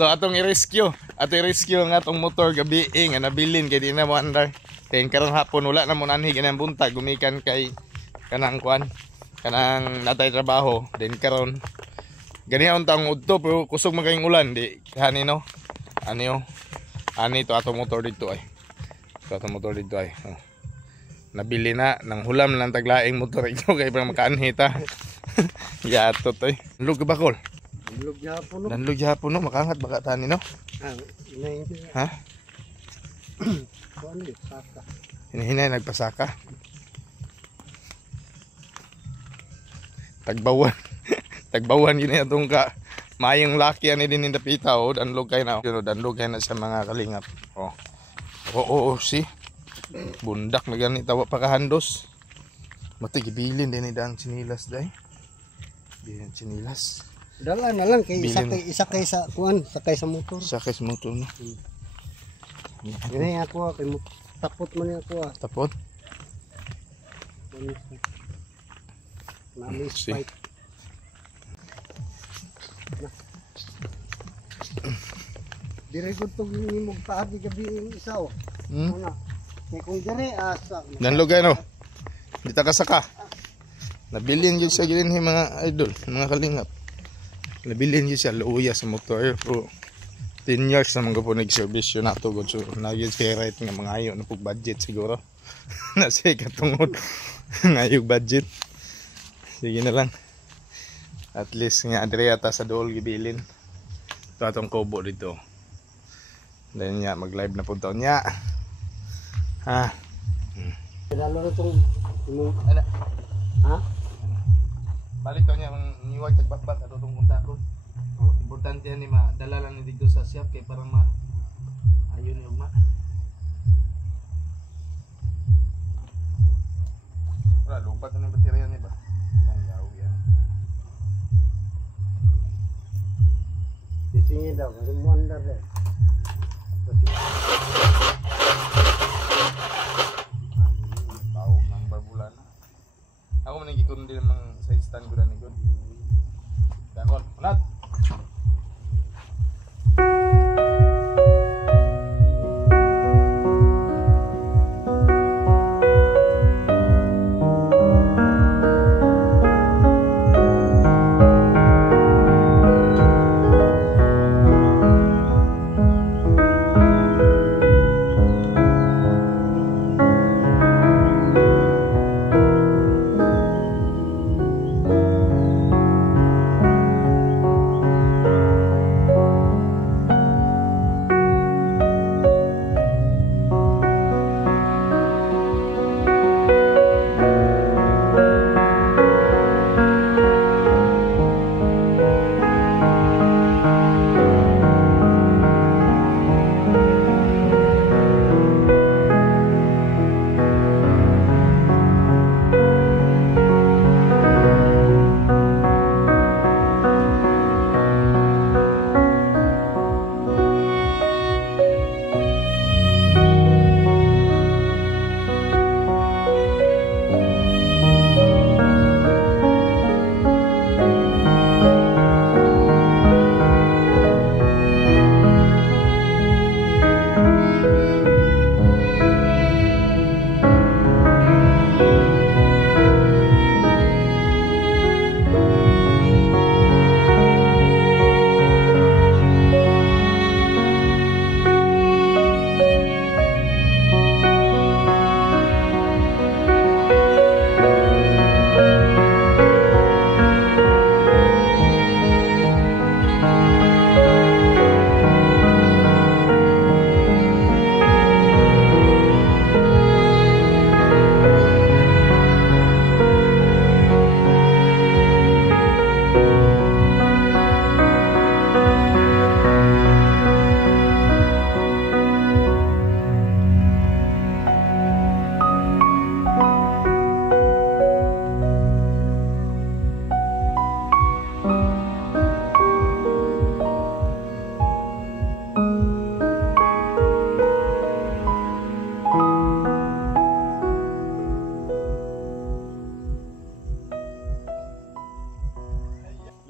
So atong i-rescue ang atong motor gabi nga nabilin kay di na mo andar. Kay karon hapon wala na mo nanhi ganang buntag gumikan kay kanang kwan kanang natay trabaho. Then karon ganihon taong udto pero kusog man kayong ulan di hani no. Ani to atong motor dito ay. To atong motor dito ay. Oh. Nabili na nang hulam lang taglaing motor ito kay para makaanhi ta. Yato to. Lug bakol. Danlog gyapon no makangat baka tani no. Ha? Hinahinay nagpasaka. Tagbawan. Tagbawan yun atong ka. Mayong laki ani din indapita oh, danlog kay na. Danlog kay na sa mga kalingap. Oh. Oo, si. Bundak na gani tawa pa kahandos. Mati gibilin din ni dang sinilas day. Bilin sinilas. Dala na lang kay sakay sa kuan, sakay sa motor. Sakay sa motor no. Gani ako kay tapot man ako. Tapot. Namis fight. Dire gud tong nimog paagi gabi yung isa oh. Una. Kay kung dire asa. Danlog kay no. Di ta kasaka. Nabilin gyud sa gilin mga idol, mga kalingap. Nabilin yun siya luya sa motor pero 10 years na mga po nag-service yun nato so nag-yun kay right nga mga ayo na po budget siguro nasa katungod ngayog budget sige na lang at least nga adriata sa dool gibilin ito atong kobo dito then nga mag live na po taon niya ha lalo na itong ha? Balik to niya niwag tagbakbak ato tong kontakon. Oh, importante yan ni madala lang ni dito sa shop kay para ayun ni ugma. Wala lupat na ng baterya ni ba? Ang yaw yan. Disingin daw, kasi mo andar eh. Bawo ng barbulan. Ako man nagikon din ng side stand ko na ni God. Dangon, unat.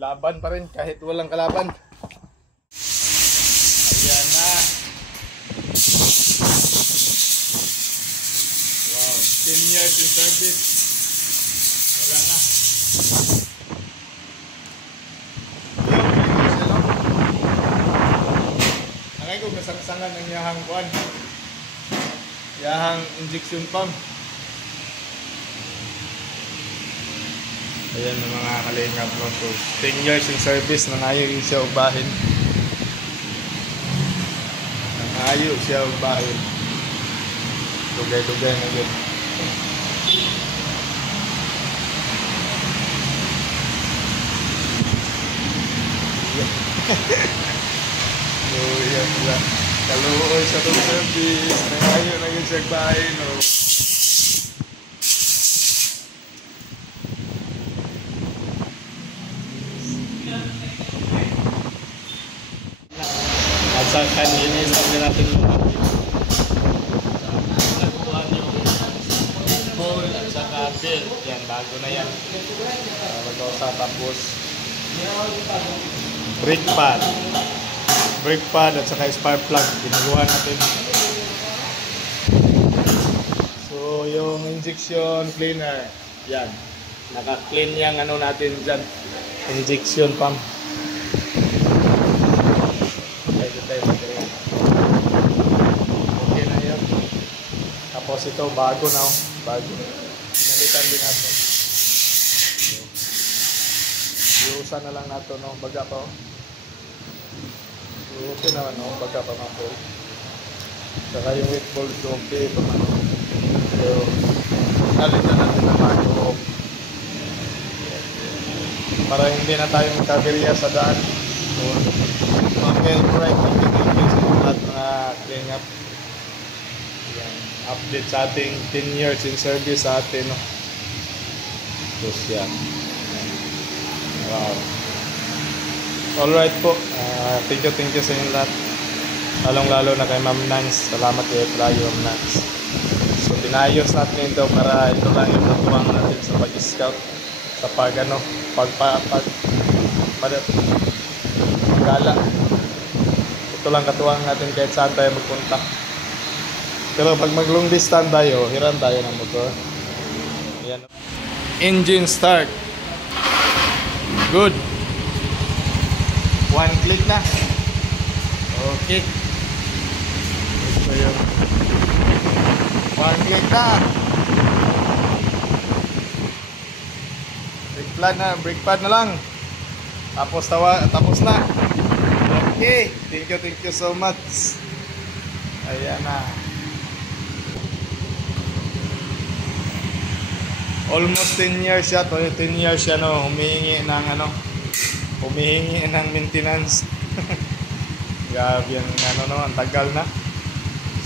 Laban pa rin kahit walang kalaban. 10 years in service. Wala na. Nangay ko nasangsangan ng yahang kuan. Yahang injection pump. Ayan ang mga kalingap no. So 10 years in service nangayo siya ubahin. Nangayo siya ubahin. Dugay-dugay na yun. So yan sila. Kaluoy sa itong service. Nangayo na yun siya ubahin no. At sa kanina sabi natin nagkuhan yung ball at saka belt. Yan, bago na yan. Mag-usa tapos brake pad at saka spark plug. Ginagawa natin. So yung injection cleaner, yan. Naka-clean yung ano natin dyan. Injection pump. Okay na yun. Tapos ito bago na oh. Bago. Pinalitan din natin. Iusan na lang natin no. Baga pa oh. So, okay naman no. Baga pa mga bolt. Saka yung weight bolt okay pa man. So pinalitan natin na bago. Para hindi na tayo magkabirya sa daan. So, okay, right. At mga klingap. Update sa ating 10 years in service sa atin. No? Tapos yan. Wow. Alright po. Thank you sa inyo lahat. Lalong-lalo na kay Ma'am Nance. Salamat kayo tayo, Ma'am Nance. So, pinayos natin ito para ito lang yung natuwang natin sa pag-scout. Sa pag-gala. Ito lang katuwang natin kahit saan tayo magpunta. Pero pag mag long distance tayo, hiram tayo ng motor. Ayan. Engine start. Good. One click na. Okay. Ito yun. One click na. Brake pad na lang. Tapos na. Okay, thank you so much. Ayan na. Almost 10 years siya, 10 years siya no, humihingi ng maintenance. Grabe yan, no, ang tagal na.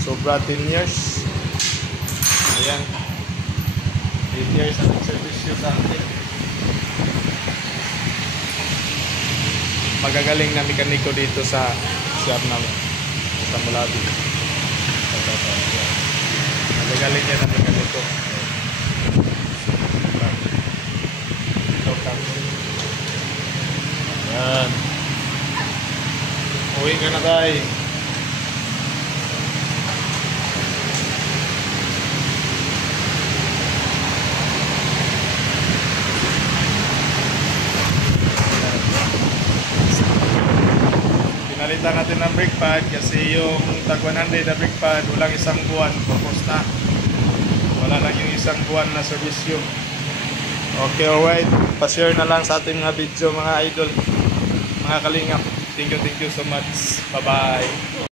Sobra 10 years. Ayan. 10 years na nag-service siya sa atin. Magagaling na mekaniko dito sa shop namin sa Mulabi. Magagaling yan na mekaniko. Ayan. Uwi ka na tayo. Pinalitan natin ng brake pad kasi yung tag 100 na brake pad walang isang buwan tapos na. Wala lang yung isang buwan na servisyo. Okay, alright. Pa-share na lang sa ating mga video mga idol, mga kalingap. Thank you so much. Bye-bye.